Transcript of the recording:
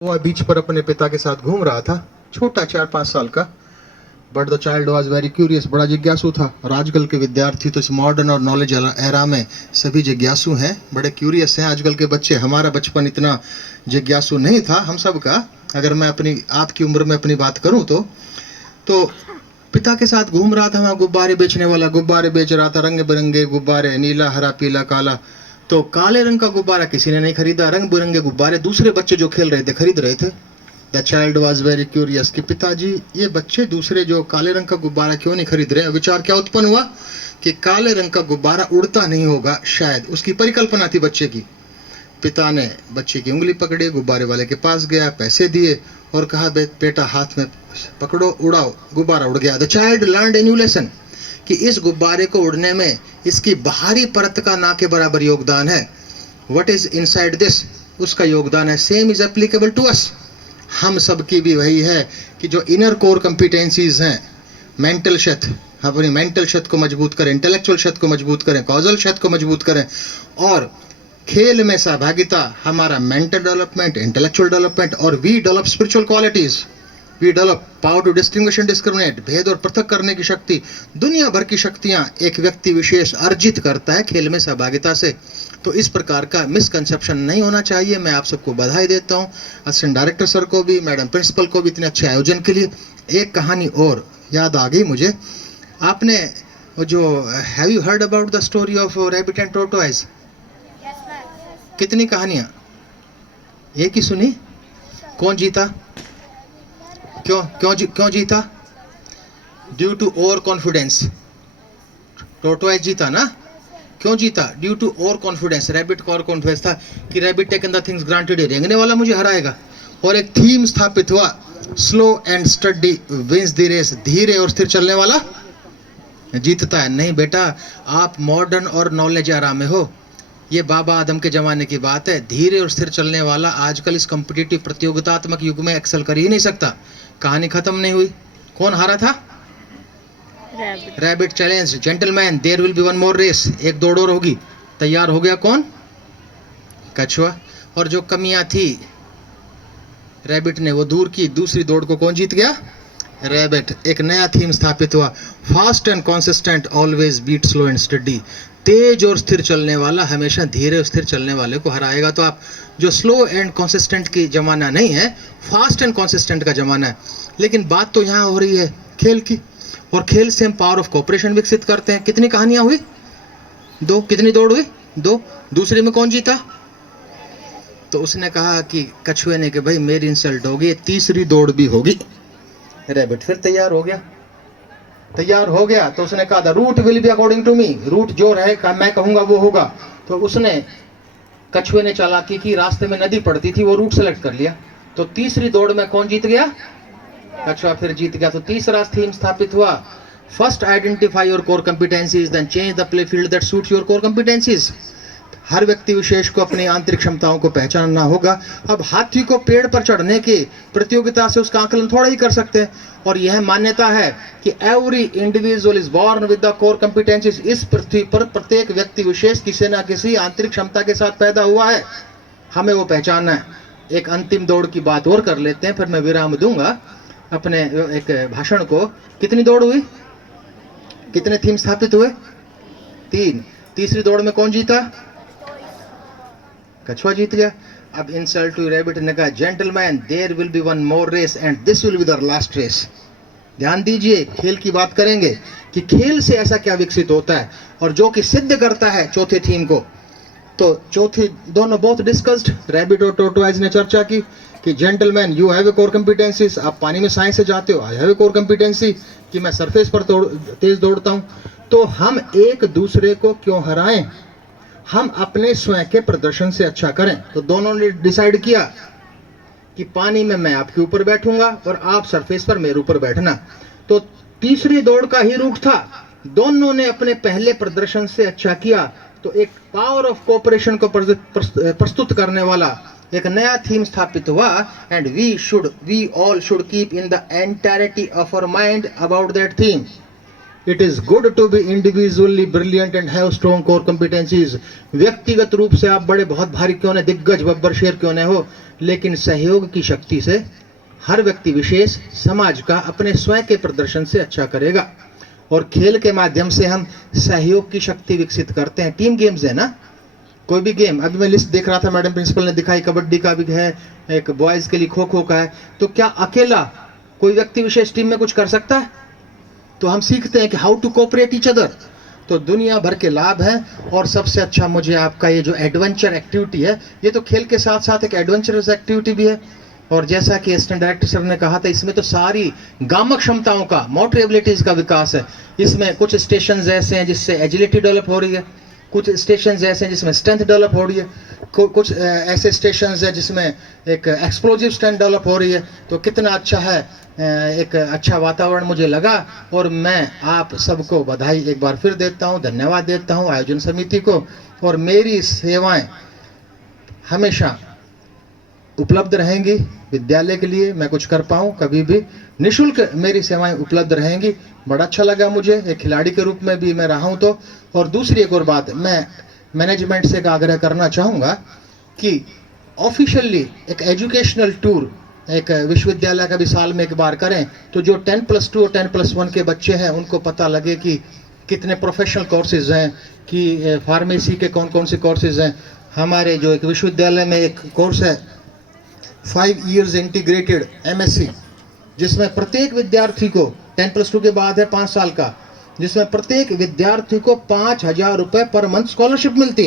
वो बीच पर अपने पिता के साथ घूम रहा था, छोटा 4-5 साल का। But the child was very curious, बड़ा जिज्ञासु था। और आजकल के विद्यार्थी तो इस मॉडर्न और नॉलेज एरा में सभी जिज्ञासु हैं, बड़े क्यूरियस हैं। आजकल के बच्चे, हमारा बचपन इतना जिज्ञासु नहीं था हम सब का। अगर मैं अपनी आपकी उम्र में अपनी बात करूं तो पिता के साथ घूम रहा था। वहाँ गुब्बारे बेचने वाला गुब्बारे बेच रहा था, रंग बिरंगे गुब्बारे, नीला, हरा, पीला, काला। तो काले रंग का गुब्बारा किसी ने नहीं खरीदा, रंग बिरंगे गुब्बारे दूसरे बच्चे जो खेल रहे थे खरीद रहे थे। The child was very curious कि पिताजी, ये बच्चे दूसरे जो काले रंग का गुब्बारा क्यों नहीं खरीद रहे। विचार क्या उत्पन्न हुआ कि काले रंग का गुब्बारा उड़ता नहीं होगा शायद, उसकी परिकल्पना थी बच्चे की। पिता ने बच्चे की उंगली पकड़ी, गुब्बारे वाले के पास गया, पैसे दिए और कहा, बेटा हाथ में पकड़ो, उड़ाओ। गुब्बारा उड़ गया। The child learned a new lesson कि इस गुब्बारे को उड़ने में इसकी बाहरी परत का ना के बराबर योगदान है। व्हाट इज इनसाइड दिस, उसका योगदान है। Same is applicable to us, हम सब की भी वही है कि जो इनर कोर कंपिटेंसीज हैं, मेंटल क्षेत्र, अपनी मेंटल क्षेत्र को मजबूत करें, इंटेलेक्चुअल क्षेत्र को मजबूत करें, कॉजल क्षेत्र को मजबूत करें। और खेल में सहभागिता हमारा मेंटल डेवलपमेंट, इंटेलेक्चुअल डेवलपमेंट, और we develop spiritual qualities, we develop power to distinguish and discriminate, भेद और पृथक करने की शक्ति। दुनिया भर की शक्तियां एक व्यक्ति विशेष अर्जित करता है खेल में सहभागिता से। तो इस प्रकार का मिसकंसेप्शन नहीं होना चाहिए। मैं आप सबको बधाई देता हूँ, असिस्टेंट डायरेक्टर सर को भी, मैडम प्रिंसिपल को भी, इतने अच्छे आयोजन के लिए। एक कहानी और याद आ गई मुझे। आपने जो have you heard about the story of rabbit and tortoise? कितनी कहानियां एक ही सुनी? कौन जीता? क्यों जीता? Due to over confidence. Tortoise जीता ना? क्यों जीता? Due to over confidence. Rabbit को और कॉन्फिडेंस था कि rabbit taken the things granted, रेंगने वाला मुझे हराएगा। और एक थीम स्थापित हुआ, slow and steady wins the race, धीरे और स्थिर चलने वाला जीतता है। नहीं बेटा, आप मॉडर्न और नॉलेज एरा में हो। ये बाबा आदम के जमाने की बात है। धीरे और स्थिर चलने वाला आजकल इस कॉम्पिटिटिव प्रतियोगितात्मक युग में एक्सेल कर ही नहीं सकता। कहानी खत्म नहीं हुई। कौन हारा था? Rabbit challenge, gentleman there will be one more race, एक दौड़ और होगी। तैयार हो गया कौन? कछुआ। और जो कमियां थी रैबिट ने वो दूर की। दूसरी दौड़ को कौन जीत गया? रैबिट। एक नया थीम स्थापित हुआ, fast and consistent always beat slow and steady. तेज और स्थिर चलने वाला हमेशा धीरे और स्थिर चलने वाले को हराएगा। तो आप जो स्लो एंड कॉन्सिस्टेंट की जमाना नहीं है, फास्ट एंड कॉन्सिस्टेंट का जमाना है। लेकिन बात तो यहाँ हो रही है खेल की, और खेल से हम पावर ऑफ कोऑपरेशन विकसित करते हैं। कितनी कहानियां हुई? 2। कितनी दौड़ हुई? 2। दूसरे में कौन जीता? तो उसने कहा कि कछुए ने कि भाई मेरी इंसल्ट होगी, तीसरी दौड़ भी होगी। रैबिट फिर तैयार हो गया। तो उसने कहा, the route will be according to me, route जो रहेगा मैं कहूंगा वो होगा। तो उसने, कछुए ने चालाकी की, रास्ते में नदी पड़ती थी, वो रूट सेलेक्ट कर लिया। तो तीसरी दौड़ में कौन जीत गया? कछुआ फिर जीत गया। तो तीसरा थीम स्थापित हुआ, first identify your core competencies, then change the play field that suit your core competencies. हर व्यक्ति विशेष को अपनी आंतरिक क्षमताओं को पहचानना होगा। अब हाथी को पेड़ पर चढ़ने की प्रतियोगिता से उसका आकलन थोड़ा ही कर सकते हैं। और यह मान्यता है कि every individual is born with the core कंपिटेंसीज। इस पृथ्वी पर प्रत्येक व्यक्ति विशेष किसी न किसी आंतरिक क्षमता के साथ पैदा हुआ है, हमें वो पहचानना है। एक अंतिम दौड़ की बात और कर लेते हैं, फिर मैं विराम दूंगा अपने एक भाषण को। कितनी दौड़ हुई? कितने थीम स्थापित हुए? 3। तीसरी दौड़ में कौन जीता? कछुआ जीत गया। अब इंसल्ट टू रैबिट ने कहा, gentleman there will be one more race and this will be the last race. ध्यान दीजिए, खेल की बात करेंगे कि खेल से ऐसा क्या विकसित होता है और जो कि सिद्ध करता है चौथे थीम को। तो चौथी दोनों बहुत डिस्कस्ड, रैबिट और टोर्टोइज ने चर्चा की कि gentleman you have a core कंपिटेंसीज, आप पानी में साइंस से जाते हो, I have a core competency कि मैं सरफेस पर तेज दौड़ता हूं। तो हम एक दूसरे को क्यों हराएं, हम अपने स्वयं के प्रदर्शन से अच्छा करें। तो दोनों ने डिसाइड किया कि पानी में मैं आपके ऊपर बैठूंगा और आप सरफेस पर मेरे ऊपर बैठना। तो तीसरी दौड़ का ही रूट था, दोनों ने अपने पहले प्रदर्शन से अच्छा किया। तो एक पावर ऑफ कोऑपरेशन को प्रस्तुत करने वाला एक नया थीम स्थापित हुआ, and we all should keep in the entirety of our mind about that theme. It is good to be individually brilliant and have strong core competencies. व्यक्तिगत रूप से आप बड़े बहुत भारी क्यों न, दिग्गज बब्बर शेर क्यों न हो, लेकिन सहयोग की शक्ति से हर व्यक्ति विशेष समाज का अपने स्वयं के प्रदर्शन से अच्छा करेगा। और खेल के माध्यम से हम सहयोग की शक्ति विकसित करते हैं। टीम गेम्स है ना, कोई भी गेम, अभी मैं लिस्ट देख रहा था, मैडम प्रिंसिपल ने दिखाई, कबड्डी का भी है, एक बॉयज के लिए खो खो का है। तो क्या अकेला कोई व्यक्ति विशेष टीम में कुछ कर सकता है? तो हम सीखते हैं कि how to cooperate each other. तो दुनिया भर के लाभ हैं। और सबसे अच्छा मुझे आपका ये जो एडवेंचर एक्टिविटी है, ये तो खेल के साथ साथ एक एडवेंचरस एक्टिविटी भी है। और जैसा कि असिस्टेंट डायरेक्टर सर ने कहा था, इसमें तो सारी गामक क्षमताओं का, मोटर एबिलिटीज का विकास है। इसमें कुछ स्टेशंस ऐसे हैं जिससे एजिलिटी डेवलप हो रही है, कुछ स्टेशंस ऐसे हैं जिसमें स्ट्रेंथ डेवलप हो रही है, कुछ ऐसे स्टेशंस हैं जिसमें एक एक्सप्लोजिव स्ट्रेंथ डेवलप हो रही है। तो कितना अच्छा है, एक अच्छा वातावरण मुझे लगा। और मैं आप सबको बधाई एक बार फिर देता हूँ, धन्यवाद देता हूँ आयोजन समिति को। और मेरी सेवाएं हमेशा उपलब्ध रहेंगी विद्यालय के लिए, मैं कुछ कर पाऊँ कभी भी निःशुल्क मेरी सेवाएं उपलब्ध रहेंगी। बड़ा अच्छा लगा मुझे, एक खिलाड़ी के रूप में भी मैं रहा हूँ तो। और दूसरी एक और बात, मैं मैनेजमेंट से एक आग्रह करना चाहूँगा कि ऑफिशियली एक एजुकेशनल टूर एक विश्वविद्यालय का भी साल में एक बार करें, तो जो 10+2 और 10+1 के बच्चे हैं उनको पता लगे कि कितने प्रोफेशनल कोर्सेज हैं, कि फार्मेसी के कौन कौन से कोर्सेज हैं। हमारे जो एक विश्वविद्यालय में एक कोर्स है 5 years इंटीग्रेटेड MSc, जिसमें प्रत्येक विद्यार्थी को 10+2 के बाद है 5 साल का, जिसमें प्रत्येक विद्यार्थी को 5,000 रुपये पर मंथ स्कॉलरशिप मिलती है।